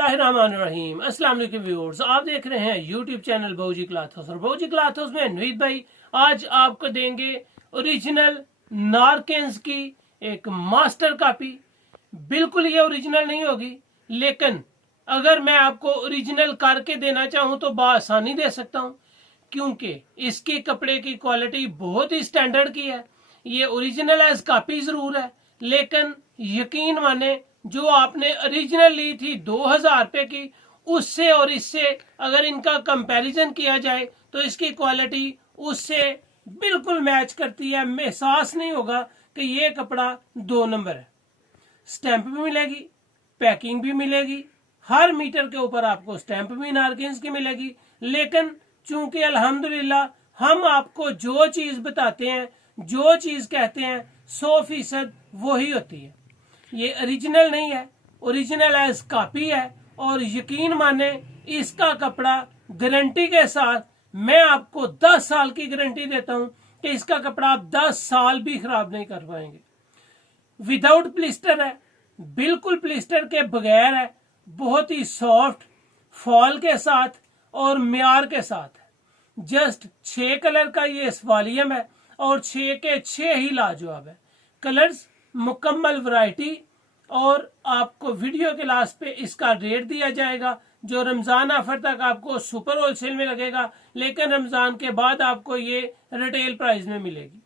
बिस्मिल्लाहिर्रहमानिर्रहीम। अस्सलाम वालेकुम व्यूअर्स, आप देख रहे हैं यूट्यूब चैनल बाऊजी क्लॉथ हाउस और बाऊजी क्लॉथ हाउस में नवीद भाई आज आपको देंगे ओरिजिनल नारकेन्स की एक मास्टर कॉपी। बिल्कुल ये ओरिजिनल नहीं होगी, लेकिन अगर मैं आपको ओरिजिनल करके देना चाहूँ तो बआसानी दे सकता हूँ, क्योंकि इसके कपड़े की क्वालिटी बहुत ही स्टैंडर्ड की है। ये ओरिजिनल एज कॉपी जरूर है, लेकिन यकीन माने जो आपने ओरिजिनल ली थी 2000 रुपए की, उससे और इससे अगर इनका कंपैरिजन किया जाए तो इसकी क्वालिटी उससे बिल्कुल मैच करती है। एहसास नहीं होगा कि ये कपड़ा 2 नंबर है। स्टैंप भी मिलेगी, पैकिंग भी मिलेगी, हर मीटर के ऊपर आपको स्टैंप भी नारकेन्स की मिलेगी। लेकिन चूंकि अल्हम्दुलिल्लाह हम आपको जो चीज बताते हैं, जो चीज कहते हैं 100% वही होती है। ये ओरिजिनल नहीं है, ओरिजिनल एज कॉपी है। और यकीन माने इसका कपड़ा गारंटी के साथ मैं आपको 10 साल की गारंटी देता हूं कि इसका कपड़ा आप 10 साल भी खराब नहीं कर पाएंगे। विदाउट प्लिस्टर है, बिल्कुल प्लिस्टर के बगैर है, बहुत ही सॉफ्ट फॉल के साथ और म्यार के साथ है। जस्ट 6 कलर का ये वॉल्यूम है और 6 के 6 ही लाजवाब है। कलर्स मुकम्मल वैरायटी, और आपको वीडियो के लास्ट पे इसका रेट दिया जाएगा जो रमजान ऑफर तक आपको सुपर होलसेल में लगेगा, लेकिन रमजान के बाद आपको ये रिटेल प्राइस में मिलेगी।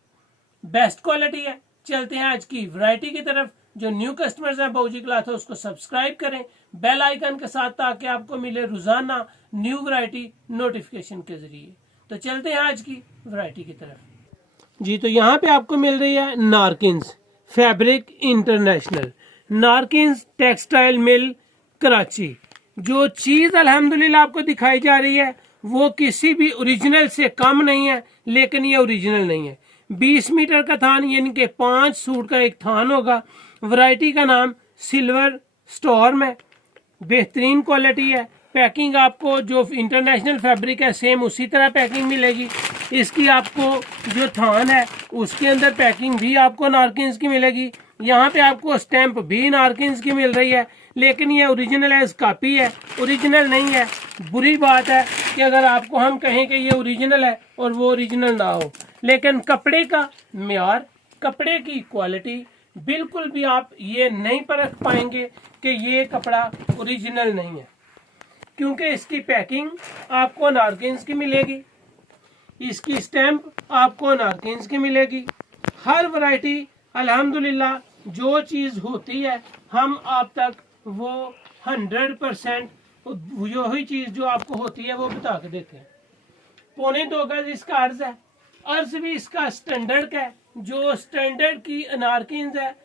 बेस्ट क्वालिटी है। चलते हैं आज की वैरायटी की तरफ। जो न्यू कस्टमर्स हैं बाऊजी क्लॉथ हाउस को सब्सक्राइब करें बेल आइकन के साथ, ताकि आपको मिले रोजाना न्यू वैरायटी नोटिफिकेशन के जरिए। तो चलते हैं आज की वैरायटी की तरफ। जी, तो यहाँ पे आपको मिल रही है Narkens fabric international, Narkens textile mill Karachi. जो चीज अल्हम्दुलिल्लाह आपको दिखाई जा रही है वो किसी भी ओरिजिनल से कम नहीं है, लेकिन ये ओरिजिनल नहीं है। 20 मीटर का थान, यानी कि 5 सूट का एक थान होगा। वैरायटी का नाम सिल्वर स्टॉर्म है। बेहतरीन क्वालिटी है। पैकिंग आपको जो इंटरनेशनल फैब्रिक है सेम उसी तरह पैकिंग मिलेगी। इसकी आपको जो थान है उसके अंदर पैकिंग भी आपको नारकेन्स की मिलेगी। यहाँ पे आपको स्टैंप भी नारकेन्स की मिल रही है, लेकिन ये ओरिजिनल एज कॉपी है, ओरिजिनल नहीं है। बुरी बात है कि अगर आपको हम कहें कि ये ओरिजिनल है और वो ओरिजिनल ना हो, लेकिन कपड़े का म्यार, कपड़े की क्वालिटी बिल्कुल भी आप ये नहीं परख पाएंगे कि ये कपड़ा ओरिजिनल नहीं है, क्योंकि इसकी पैकिंग आपको नारकेन्स की मिलेगी, इसकी स्टैंप आपको नारकेन्स की मिलेगी। हर वैरायटी अल्हम्दुलिल्लाह जो चीज होती है हम आप तक वो 100% वही चीज जो आपको होती है वो बता के देते हैं। 1.25 गज इसका अर्ज है। अर्ज भी इसका स्टैंडर्ड का है। जो स्टैंडर्ड की नारकेन्स है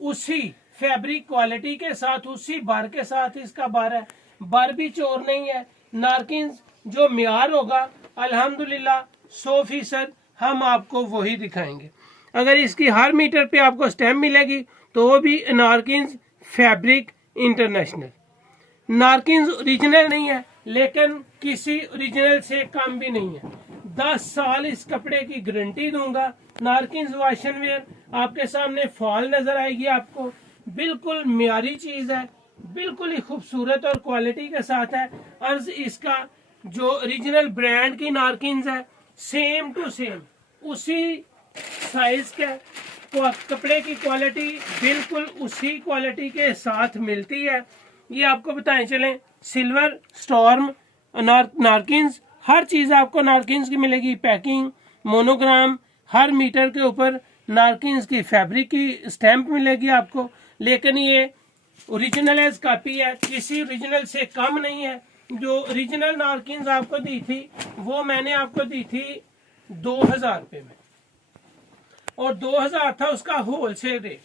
उसी फैब्रिक क्वालिटी के साथ, उसी बार के साथ इसका बार है। बार भी चोर नहीं है। नारकेन्स जो म्यार होगा अल्हम्दुलिल्लाह 100% हम आपको वही दिखाएंगे। अगर इसकी हर मीटर पे आपको स्टैम्प मिलेगी तो वो भी नारकेन्स फैब्रिक इंटरनेशनल। नारकेन्स ओरिजिनल नहीं है, लेकिन किसी ओरिजिनल से कम भी नहीं है। 10 साल इस कपड़े की गारंटी दूंगा। नारकेन्स वाशन वेयर आपके सामने फॉल नजर आएगी आपको। बिल्कुल म्यारी चीज है, बिल्कुल ही खूबसूरत और क्वालिटी के साथ है। अर्ज इसका जो ओरिजिनल ब्रांड की नारकेन्स है सेम टू सेम उसी साइज का, कपड़े की क्वालिटी बिल्कुल उसी क्वालिटी के साथ मिलती है। ये आपको बताएं चलें, सिल्वर स्टॉर्म नारकेन्स, हर चीज आपको नारकेन्स की मिलेगी। पैकिंग, मोनोग्राम, हर मीटर के ऊपर नारकेन्स की फैब्रिक की स्टैंप मिलेगी आपको। लेकिन ये ओरिजिनल एज कॉपी है, किसी ओरिजिनल से कम नहीं है। जो ओरिजिनल नारकेन्स आपको दी थी वो मैंने आपको दी थी 2000 रुपए में, और 2000 था उसका होलसेल रेट।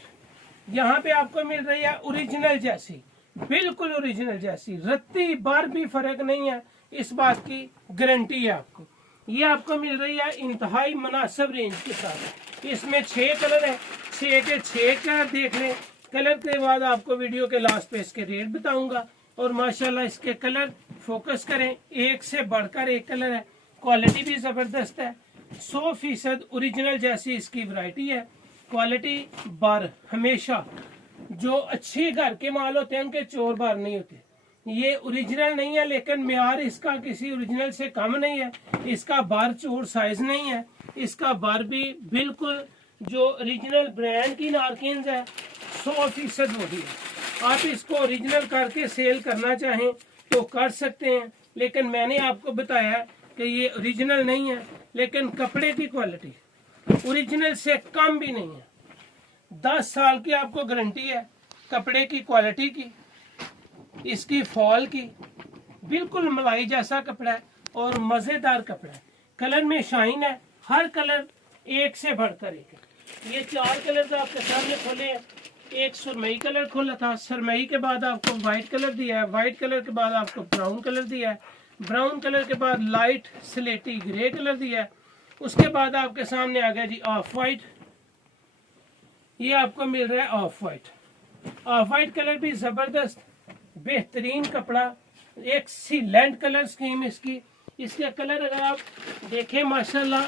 यहाँ पे आपको मिल रही है ओरिजिनल जैसी, बिल्कुल ओरिजिनल जैसी, रत्ती बार भी फर्क नहीं है। इस बात की गारंटी है आपको। ये आपको मिल रही है इंतहाई मुनासिब रेंज के साथ। इसमें 6 कलर है, 6 के 6 कलर देख लें। कलर के बाद आपको वीडियो के लास्ट पे इसके रेट बताऊंगा। और माशाल्लाह इसके कलर फोकस करें, एक से बढ़कर एक कलर है। क्वालिटी भी जबरदस्त है, 100% ओरिजिनल जैसी इसकी वैरायटी है। क्वालिटी बार हमेशा जो अच्छी घर के माल होते हैं उनके चोर बार नहीं होते। ये ओरिजिनल नहीं है, लेकिन म्यार इसका किसी ओरिजिनल से कम नहीं है। इसका बार चोर साइज नहीं है, इसका बार भी बिल्कुल जो ओरिजिनल ब्रांड की नारकिन्स है 100% बॉडी है। आप इसको ओरिजिनल करके सेल करना चाहें तो कर सकते हैं, लेकिन मैंने आपको बताया कि ये ओरिजिनल नहीं है, लेकिन कपड़े की क्वालिटी ओरिजिनल से कम भी नहीं है। 10 साल की आपको गारंटी है कपड़े की क्वालिटी की, इसकी फॉल की। बिल्कुल मलाई जैसा कपड़ा है और मजेदार कपड़ा है। कलर में शाइन है, हर कलर एक से बढ़कर एक है। ये 4 कलर आपके सामने खोले हैं। एक सुरमई कलर खोला था, सुरमई के बाद आपको व्हाइट कलर दिया है, व्हाइट कलर के बाद आपको ब्राउन कलर दिया है, ब्राउन कलर के बाद लाइट स्लेटी ग्रे कलर दिया है। उसके बाद आपके सामने आ गया जी ऑफ वाइट। ये आपको मिल रहा है of white. Of white colour भी जबरदस्त बेहतरीन कपड़ा, एक सिलेंट कलर स्कीम इसकी। इसके कलर अगर आप देखें माशाल्लाह,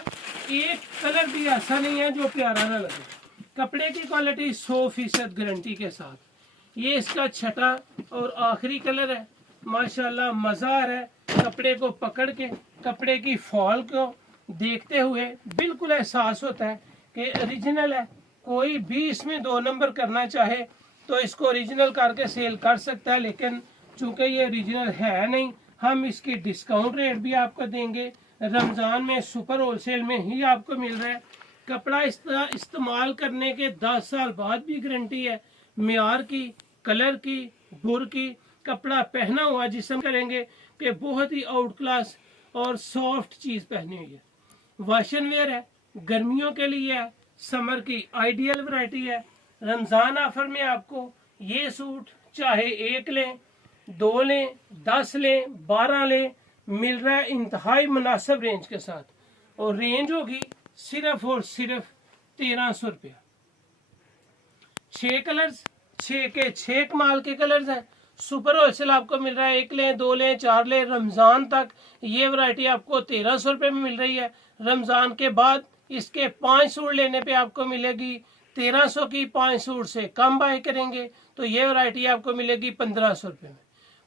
एक कलर भी ऐसा नहीं है जो प्यारा ना लगे। कपड़े की क्वालिटी 100% गारंटी के साथ। ये इसका छठा और आखिरी कलर है। माशाल्लाह मजा आ रहा है कपड़े को पकड़ के, कपड़े की फॉल को देखते हुए बिल्कुल एहसास होता है कि ओरिजिनल है। कोई भी इसमें 2 नंबर करना चाहे तो इसको ओरिजिनल करके सेल कर सकता है, लेकिन चूंकि ये ओरिजिनल है नहीं, हम इसकी डिस्काउंट रेट भी आपको देंगे। रमजान में सुपर होलसेल में ही आपको मिल रहा है। कपड़ा इस तरह इस्तेमाल करने के 10 साल बाद भी गारंटी है। म्यार की, कलर की, बुर की, कपड़ा पहना हुआ जिस्म करेंगे कि बहुत ही आउट क्लास और सॉफ्ट चीज पहनी हुई है। वाशन वेयर है, गर्मियों के लिए है, समर की आइडियल वैरायटी है। रमजान ऑफर में आपको ये सूट चाहे 1 लें, 2 लें, 10 लें, 12 लें, मिल रहा है इंतहाई मुनासिब रेंज के साथ। और रेंज होगी सिर्फ और सिर्फ 1300 रुपया। 6 कलर्स, 6 के 6 कमाल के कलर्स हैं। सुपर होलसेल आपको मिल रहा है 1 लें, 2 लें, 4 लें, रमजान तक ये वैरायटी आपको 1300 रुपये में मिल रही है। रमजान के बाद इसके 5 सूट लेने पे आपको मिलेगी 1300 की। 5 सूट से कम बाय करेंगे तो ये वैरायटी आपको मिलेगी 1500 रुपये में।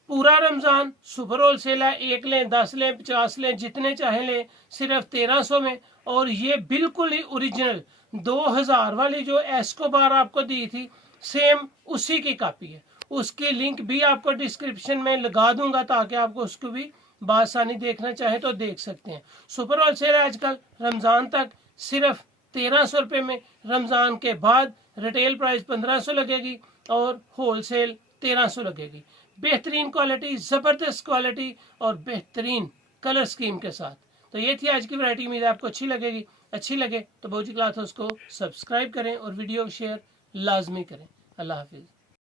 पूरा रमजान सुपर होलसेल है, 1 लें, 10 लें, 50 लें, जितने चाहे लें, सिर्फ 1300 में। और ये बिल्कुल ही ओरिजिनल 2000 वाली जो एस्कोबार आपको दी थी, सेम उसी की कॉपी है। उसकी लिंक भी आपको डिस्क्रिप्शन में लगा दूंगा ताकि आपको उसको भी बासानी देखना चाहे तो देख सकते हैं। सुपर होलसेल आजकल रमजान तक सिर्फ 1300 रुपये में। रमजान के बाद रिटेल प्राइस 1500 लगेगी और होलसेल 1300 लगेगी। बेहतरीन क्वालिटी, जबरदस्त क्वालिटी और बेहतरीन कलर स्कीम के साथ। तो ये थी आज की वैरायटी। उम्मीद है आपको अच्छी लगेगी। अच्छी लगे तो बाऊजी क्लॉथ हाउस को सब्सक्राइब करें और वीडियो शेयर लाजमी करें। अल्लाह हाफिज।